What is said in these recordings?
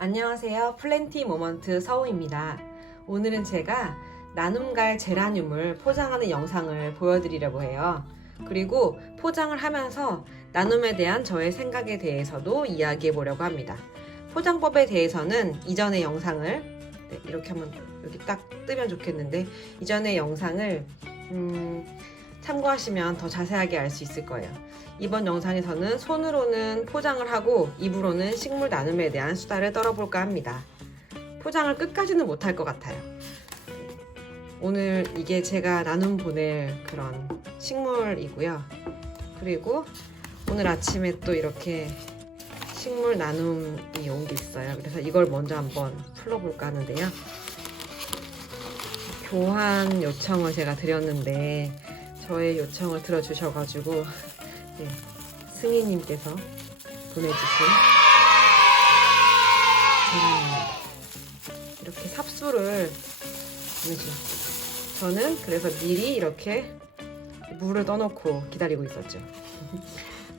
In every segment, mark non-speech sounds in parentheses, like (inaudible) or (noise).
안녕하세요. 플랜티 모먼트 서우입니다. 오늘은 제가 나눔갈 제라늄을 포장하는 영상을 보여드리려고 해요. 그리고 포장을 하면서 나눔에 대한 저의 생각에 대해서도 이야기해 보려고 합니다. 포장법에 대해서는 이전의 영상을 네, 이렇게 한번 여기 딱 뜨면 좋겠는데 이전의 영상을 음, 참고하시면 더 자세하게 알 수 있을 거예요. 이번 영상에서는 손으로는 포장을 하고 입으로는 식물 나눔에 대한 수다를 떨어볼까 합니다. 포장을 끝까지는 못할 것 같아요. 오늘 이게 제가 나눔 보낼 그런 식물이고요. 그리고 오늘 아침에 또 이렇게 식물 나눔이 온 게 있어요. 그래서 이걸 먼저 한번 풀어볼까 하는데요. 교환 요청을 제가 드렸는데 저의 요청을 들어주셔가지고 네, 승희님께서 보내주신 제라늄 이렇게 삽수를 보내주셨어요. 저는 그래서 미리 이렇게 물을 떠놓고 기다리고 있었죠.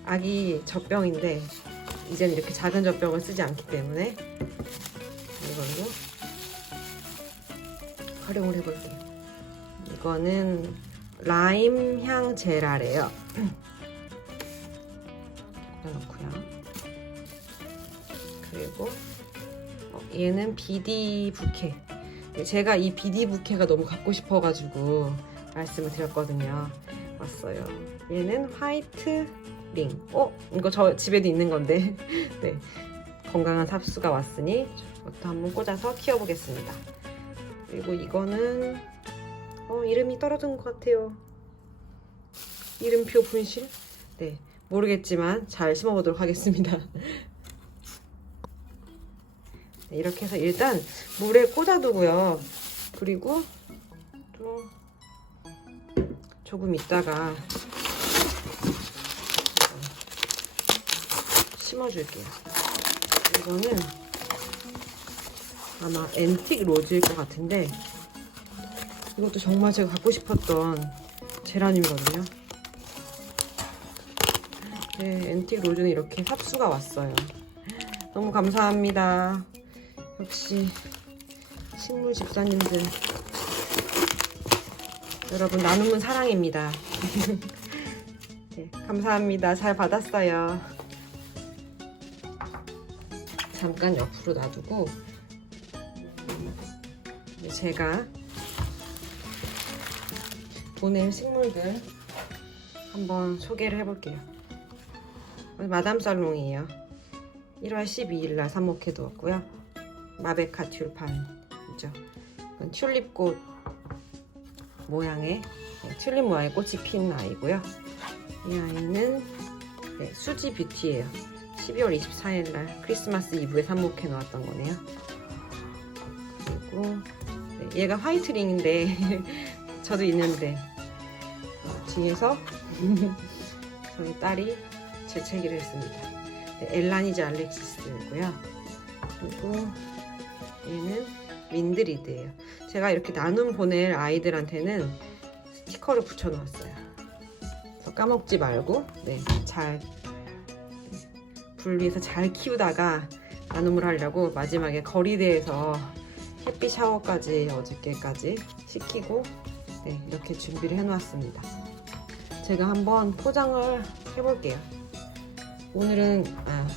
아기 젖병인데 이제는 이렇게 작은 젖병을 쓰지 않기 때문에 이걸로 활용을 해볼게요. 이거는 라임 향 제라래요. 넣고요. 그리고 어, 얘는 비디 부케. 네, 제가 이 비디 부케가 너무 갖고 싶어가지고 말씀을 드렸거든요. 왔어요. 얘는 화이트 링. 어? 이거 저 집에도 있는 건데. (laughs) 네. 건강한 삽수가 왔으니 이것도 한번 꽂아서 키워보겠습니다. 그리고 이거는 어, 이름이 떨어진 것 같아요. 이름표 분실? 네. 모르겠지만 잘 심어보도록 하겠습니다. (laughs) 네, 이렇게 해서 일단 물에 꽂아두고요. 그리고 또 조금 있다가 심어줄게요. 이거는 아마 앤틱 로즈일 것 같은데 이것도 정말 제가 갖고 싶었던 제라늄이거든요. 네, 앤틱 로즈는 이렇게 삽수가 왔어요. 너무 감사합니다. 역시 식물 집사님들 여러분 나눔은 사랑입니다. 네, (laughs) 감사합니다. 잘 받았어요. 잠깐 옆으로 놔두고 제가 보낼 식물들 한번 소개를 해볼게요. 마담 살롱이에요. 1월 12일 날 삽목해 두었고요. 마베카 튤판이죠. 튤립꽃 모양의 네, 튤립 모양의 꽃이 핀 아이고요. 이 아이는 네, 수지 뷰티예요. 12월 24일 날 크리스마스 이브에 삽목해 놓았던 거네요. 그리고 네, 얘가 화이트링인데 (laughs) 저도 있는데 어, 뒤에서 (laughs) 저희 딸이 재채기를 했습니다. 네, 엘라니즈 알렉시스고요. 그리고 얘는 민드리드예요. 제가 이렇게 나눔 보낼 아이들한테는 스티커를 붙여 놓았어요. 그래서 까먹지 말고 네, 잘 분리해서 잘 키우다가 나눔을 하려고 마지막에 거리대에서 햇빛 샤워까지 어저께까지 시키고 네, 이렇게 준비를 해놓았습니다. 제가 한번 포장을 해볼게요. 오늘은 아,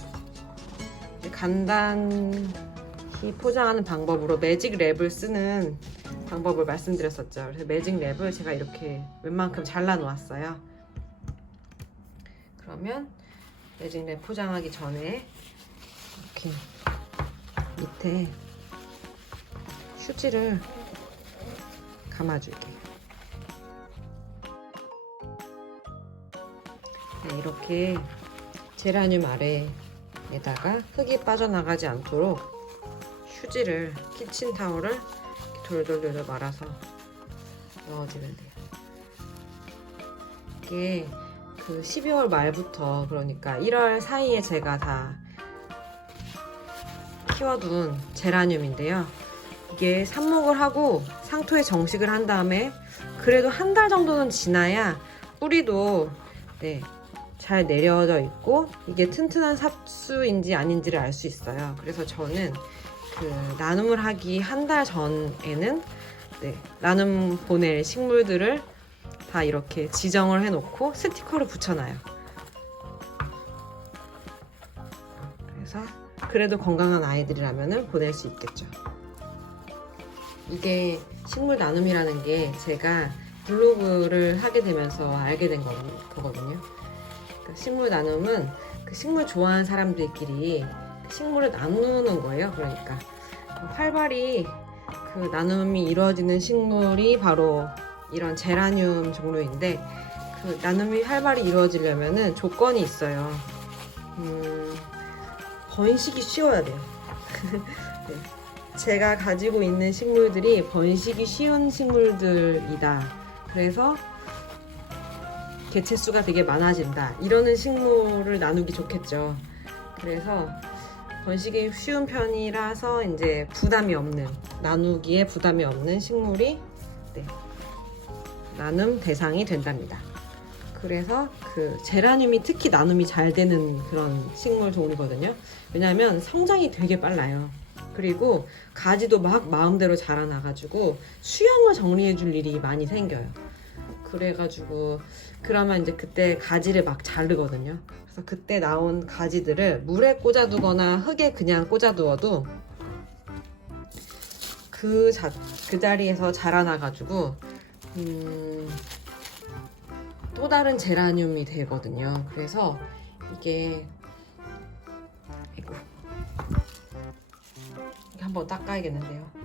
간단히 포장하는 방법으로 매직 랩을 쓰는 방법을 말씀드렸었죠. 그래서 매직 랩을 제가 이렇게 웬만큼 잘라 놓았어요. 그러면 매직 랩 포장하기 전에 이렇게 밑에 휴지를 감아줄게요. 이렇게 제라늄 아래에다가 흙이 빠져나가지 않도록 휴지를 키친타올을 이렇게 돌돌돌 말아서 넣어주면 돼요. 이게 그 12월 말부터 그러니까 1월 사이에 제가 다 키워둔 제라늄인데요. 이게 삽목을 하고 상토에 정식을 한 다음에 그래도 한 달 정도는 지나야 뿌리도 네, 잘 내려져 있고 이게 튼튼한 삽수인지 아닌지를 알 수 있어요. 그래서 저는 그 나눔을 하기 한 달 전에는 네, 나눔 보낼 식물들을 다 이렇게 지정을 해놓고 스티커를 붙여놔요. 그래서 그래도 건강한 아이들이라면 보낼 수 있겠죠. 이게 식물 나눔이라는 게 제가 블로그를 하게 되면서 알게 된 거- 거거든요. 그러니까 식물 나눔은 그 식물 좋아하는 사람들끼리 그 식물을 나누는 거예요. 그러니까 활발히 그 나눔이 이루어지는 식물이 바로 이런 제라늄 종류인데 그 나눔이 활발히 이루어지려면은 조건이 있어요. 음, 번식이 쉬워야 돼요. (laughs) 네. 제가 가지고 있는 식물들이 번식이 쉬운 식물들이다. 그래서 개체수가 되게 많아진다. 이러는 식물을 나누기 좋겠죠. 그래서 번식이 쉬운 편이라서 이제 부담이 없는 나누기에 부담이 없는 식물이 네, 나눔 대상이 된답니다. 그래서 그 제라늄이 특히 나눔이 잘 되는 그런 식물 종이거든요. 왜냐하면 성장이 되게 빨라요. 그리고 가지도 막 마음대로 자라나가지고 수영을 정리해줄 일이 많이 생겨요. 그래가지고 그러면 이제 그때 가지를 막 자르거든요. 그래서 그때 나온 가지들을 물에 꽂아두거나 흙에 그냥 꽂아두어도 그, 자, 그 자리에서 자라나가지고 음, 또 다른 제라늄이 되거든요. 그래서 이게 이거 한번 닦아야겠는데요.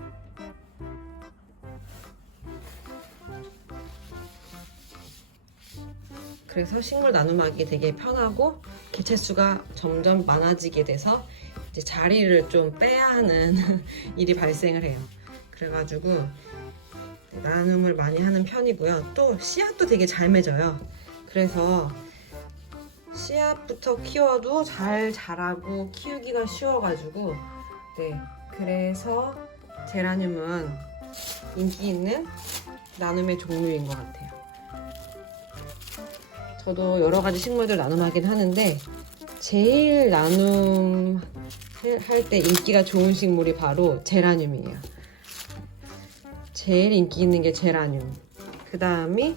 그래서 식물 나눔하기 되게 편하고 개체수가 점점 많아지게 돼서 이제 자리를 좀 빼야 하는 (laughs) 일이 발생을 해요. 그래가지고 나눔을 많이 하는 편이고요. 또 씨앗도 되게 잘 맺어요. 그래서 씨앗부터 키워도 잘 자라고 키우기가 쉬워가지고 네 그래서 제라늄은 인기 있는 나눔의 종류인 것 같아요. 저도 여러 가지 식물들 나눔하긴 하는데 제일 나눔 할 때 인기가 좋은 식물이 바로 제라늄이에요. 제일 인기 있는 게 제라늄. 그 다음이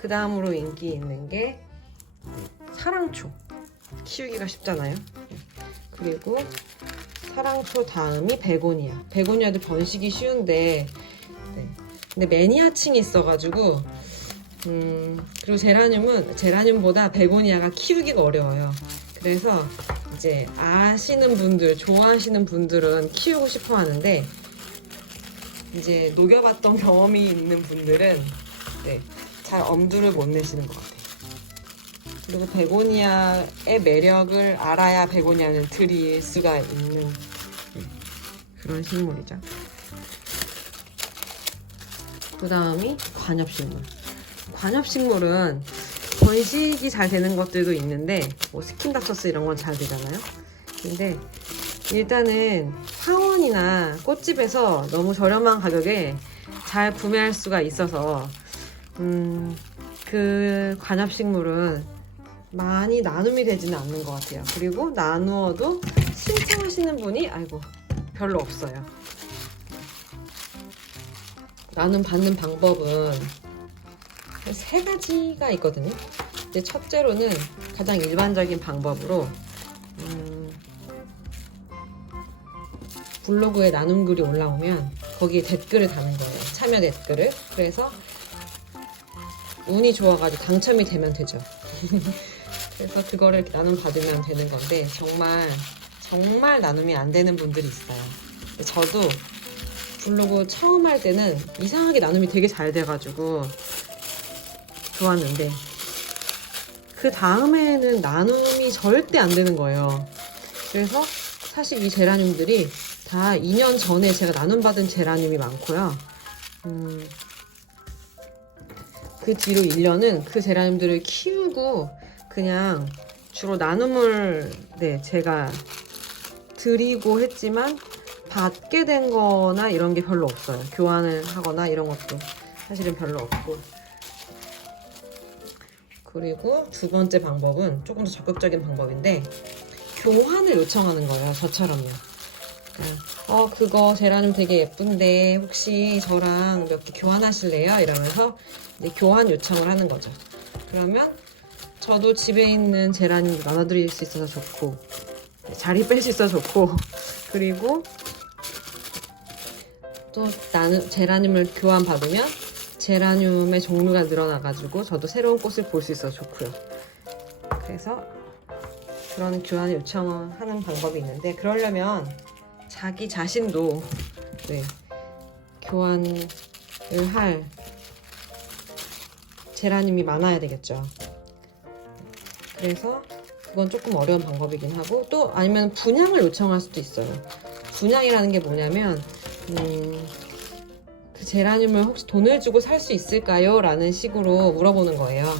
그 다음으로 인기 있는 게 사랑초. 키우기가 쉽잖아요. 그리고 사랑초 다음이 베고니아. 베고니아도 번식이 쉬운데, 네. 근데 매니아층이 있어가지고, 음, 그리고 제라늄은 제라늄보다 베고니아가 키우기가 어려워요. 그래서 이제 아시는 분들, 좋아하시는 분들은 키우고 싶어 하는데, 이제 녹여봤던 경험이 있는 분들은 네, 잘 엄두를 못 내시는 것 같아요. 그리고 베고니아의 매력을 알아야 베고니아는 드릴 수가 있는 네, 그런 식물이죠. 그 다음이 관엽식물. 관엽식물은 번식이 잘 되는 것들도 있는데 뭐 스킨닥서스 이런 건 잘 되잖아요. 근데 일단은 사원이나 꽃집에서 너무 저렴한 가격에 잘 구매할 수가 있어서 음, 그 관엽식물은 많이 나눔이 되지는 않는 것 같아요. 그리고 나누어도 신청하시는 분이 아이고 별로 없어요. 나눔 받는 방법은 세 가지가 있거든요. 이제 첫째로는 가장 일반적인 방법으로 음, 블로그에 나눔 글이 올라오면 거기에 댓글을 다는 거예요. 참여 댓글을. 그래서 운이 좋아가지고 당첨이 되면 되죠. (laughs) 그래서 그거를 나눔 받으면 되는 건데 정말 정말 나눔이 안 되는 분들이 있어요. 저도 블로그 처음 할 때는 이상하게 나눔이 되게 잘 돼가지고 좋았는데 그 다음에는 나눔이 절대 안 되는 거예요. 그래서 사실 이 제라늄들이 다 2년 전에 제가 나눔받은 제라늄이 많고요. 음, 그 뒤로 1년은 그 제라늄들을 키우고 그냥 주로 나눔을 네, 제가 드리고 했지만 받게 된 거나 이런 게 별로 없어요. 교환을 하거나 이런 것도 사실은 별로 없고. 그리고 두 번째 방법은 조금 더 적극적인 방법인데 교환을 요청하는 거예요. 저처럼요. 그러니까 어 그거 제라늄 되게 예쁜데 혹시 저랑 몇 개 교환하실래요? 이러면서 교환 요청을 하는 거죠. 그러면 저도 집에 있는 제라늄 나눠드릴 수 있어서 좋고 자리 뺄 수 있어서 좋고 (laughs) 그리고 또 나는 제라늄을 교환 받으면 제라늄의 종류가 늘어나가지고 저도 새로운 꽃을 볼 수 있어서 좋고요. 그래서 그런 교환 요청을 하는 방법이 있는데 그러려면 자기 자신도 네, 교환을 할 제라늄이 많아야 되겠죠. 그래서 그건 조금 어려운 방법이긴 하고 또 아니면 분양을 요청할 수도 있어요. 분양이라는 게 뭐냐면 음, 그 제라늄을 혹시 돈을 주고 살 수 있을까요? 라는 식으로 물어보는 거예요.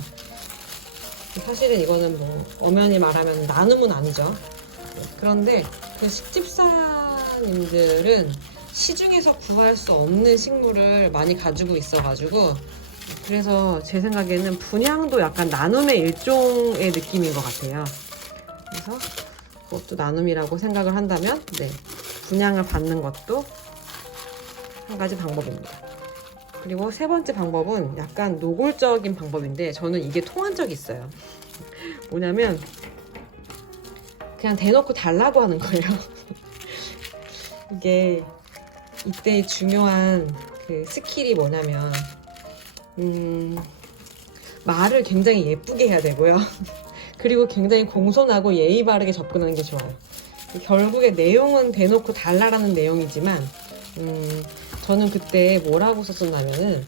사실은 이거는 뭐 엄연히 말하면 나눔은 아니죠. 그런데 그 식집사님들은 시중에서 구할 수 없는 식물을 많이 가지고 있어가지고 그래서 제 생각에는 분양도 약간 나눔의 일종의 느낌인 것 같아요. 그래서 그것도 나눔이라고 생각을 한다면 네 분양을 받는 것도 한 가지 방법입니다. 그리고 세 번째 방법은 약간 노골적인 방법인데 저는 이게 통한 적이 있어요. 뭐냐면 그냥 대놓고 달라고 하는 거예요. (laughs) 이게 이때 중요한 그 스킬이 뭐냐면 음, 말을 굉장히 예쁘게 해야 되고요. (laughs) 그리고 굉장히 공손하고 예의 바르게 접근하는 게 좋아요. 결국에 내용은 대놓고 달라라는 내용이지만 음, 저는 그때 뭐라고 썼었냐면은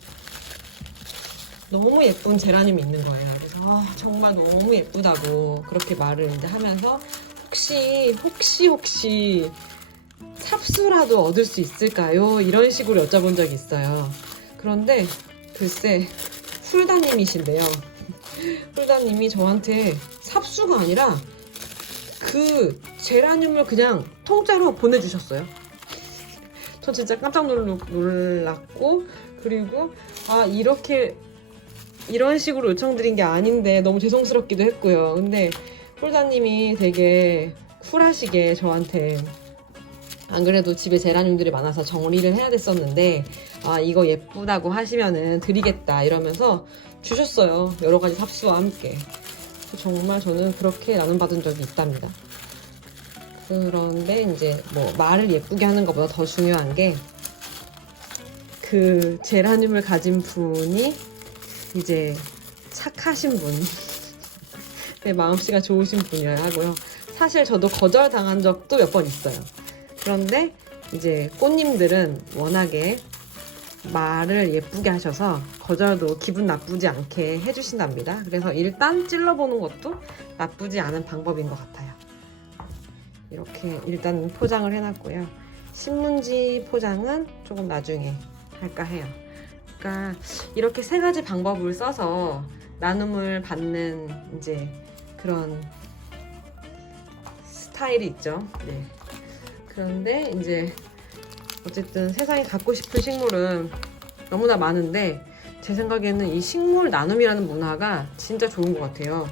너무 예쁜 제라늄이 있는 거예요. 그래서 아, 정말 너무 예쁘다고 그렇게 말을 이제 하면서 혹시 혹시 혹시 삽수라도 얻을 수 있을까요? 이런 식으로 여쭤본 적이 있어요. 그런데 글쎄 훌다님이신데요. (laughs) 훌다님이 저한테 삽수가 아니라 그 제라늄을 그냥 통짜로 보내주셨어요. 저 진짜 깜짝 놀- 놀랐고 그리고 아 이렇게 이런 식으로 요청드린 게 아닌데 너무 죄송스럽기도 했고요. 근데 홀다님이 되게 쿨하시게 저한테 안 그래도 집에 제라늄들이 많아서 정리를 해야 됐었는데 아 이거 예쁘다고 하시면은 드리겠다 이러면서 주셨어요. 여러 가지 삽수와 함께. 정말 저는 그렇게 나눔 받은 적이 있답니다. 그런데 이제 뭐 말을 예쁘게 하는 것보다 더 중요한 게 그 제라늄을 가진 분이 이제 착하신 분, (laughs) 내 마음씨가 좋으신 분이어야 하고요. 사실 저도 거절 당한 적도 몇 번 있어요. 그런데 이제 꽃님들은 워낙에 말을 예쁘게 하셔서 거절도 기분 나쁘지 않게 해주신답니다. 그래서 일단 찔러보는 것도 나쁘지 않은 방법인 것 같아요. 이렇게 일단 포장을 해놨고요. 신문지 포장은 조금 나중에 할까 해요. 그러니까 이렇게 세 가지 방법을 써서 나눔을 받는 이제 그런 스타일이 있죠. 네. 그런데 이제 어쨌든 세상에 갖고 싶은 식물은 너무나 많은데 제 생각에는 이 식물 나눔이라는 문화가 진짜 좋은 것 같아요.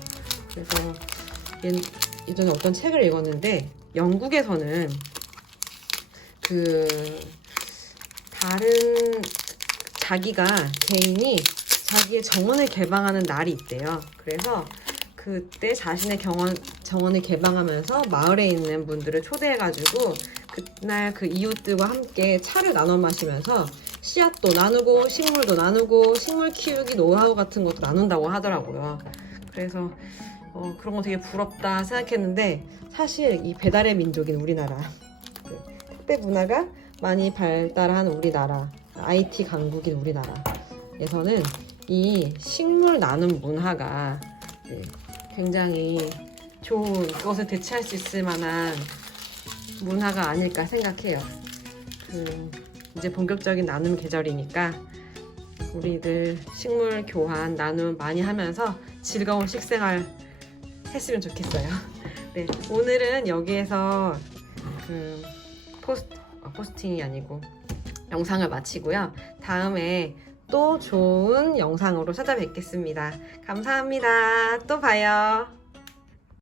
그래서 예- 예전에 어떤 책을 읽었는데 영국에서는 그 다른 자기가 개인이 자기의 정원을 개방하는 날이 있대요. 그래서 그때 자신의 경원, 정원을 개방하면서 마을에 있는 분들을 초대해가지고 그날 그 이웃들과 함께 차를 나눠 마시면서 씨앗도 나누고 식물도 나누고 식물 키우기 노하우 같은 것도 나눈다고 하더라고요. 그래서 어, 그런 거 되게 부럽다 생각했는데 사실 이 배달의 민족인 우리나라 그 택배 문화가 많이 발달한 우리나라 IT 강국인 우리나라에서는 이 식물 나눔 문화가 그 굉장히 좋은 그것을 대체할 수 있을 만한 문화가 아닐까 생각해요. 그 이제 본격적인 나눔 계절이니까 우리들 식물 교환 나눔 많이 하면서 즐거운 식생활 했으면 좋겠어요. (laughs) 네, 오늘은 여기에서 그 포스트 어, 포스팅이 아니고 영상을 마치고요. 다음에 또 좋은 영상으로 찾아뵙겠습니다. 감사합니다. 또 봐요.